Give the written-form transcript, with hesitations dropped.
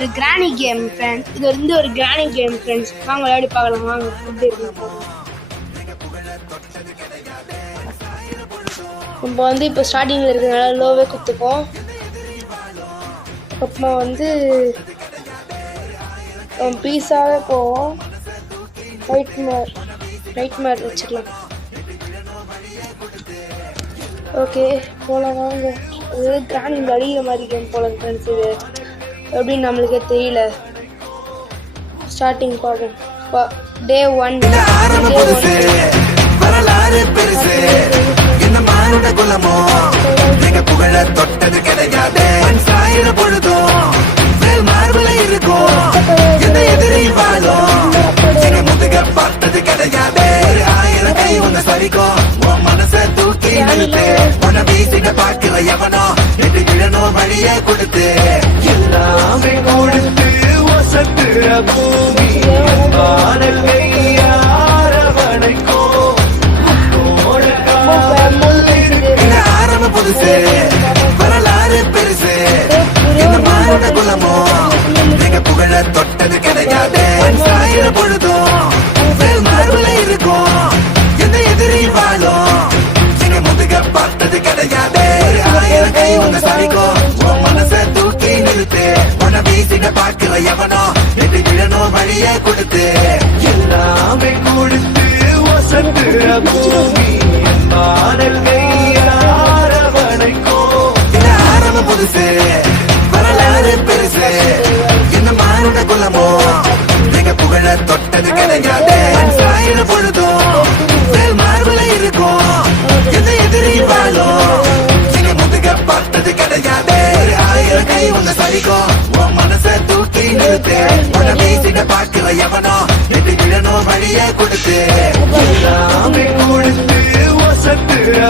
ஒரு கிராணி game friends. இது வந்து ஒரு கிராணி கேம் ஃப்ரெண்ட்ஸ். வாங்க விளையாடி பார்க்கலாம். வாங்க எப்படி இருக்கு. நம்ம வந்து இப்போ ஸ்டார்டிங்கில் இருக்கிறதுனால லோவே கொடுத்துப்போம். அப்புறமா வந்து பீஸாகவே போவோம். ரைட் மேர் வச்சுக்கலாம். ஓகே போகலாம் வாங்க. அது கிராணி அடிக்கிற மாதிரி கேம் போல ஃப்ரெண்ட்ஸ். இது எப்படின்னு நம்மளுக்கே தெரியல. ஸ்டார்டிங் பார்ப்போம். டே 1 வரலாறு பெருசு என்ன மானுட குலமோ நீங்க புகழ தொட்டது கிடையாது. சாயிர பொழுதும் மார்புல இருக்கும் எந்த எதிரி வாழும் நீங்க முதுக பார்த்தது கிடையாது. 1000 கை உங்க சரிக்கும் உன் மனச தூக்கி நிறுத்து. உன வீசிட பார்க்கிற எவனோ எட்டு கிழனோ வழியே கொடுத்து எல்லாமே கொடுத்து வசத்துற பூமி புதுசு வரலாறு பெருசு இந்த மானுட குலமோ நீங்க புகழ தொட்டது கிடையாது. சாயிர பொழுதும் மார்புல இருக்கும் எந்த எதிரி வாழும் நீங்க முதுக பார்த்தது கிடையாது. 1000 கை உங்க சரிக்கும் உன் மனச தூக்கி நிறுத்து. உன வீசிட பார்க்கிற எவனோ எட்டு கிழனோ வழியே கொடுத்து எல்லாமே கொடுத்து வசத்துற பூமி புதுசு வரலாறு பெருசு என்ன மானுட குலமோ நீங்க புகழ தொட்டது கிடையாது. சாயிர பொழுதும் மார்புல இருக்கும் எந்த எதிரி வாழும் நீங்க முதுக பார்த்தது கிடையாது. 1000 கை உங்க சரிக்கும் உன் மனச தூக்கி நிறுத்து. உன வீசிட பார்க்கிற எவனோ எட்டு கிழனோ வழியே கொடுத்து எல்லாமே கொடுத்து வசத்துற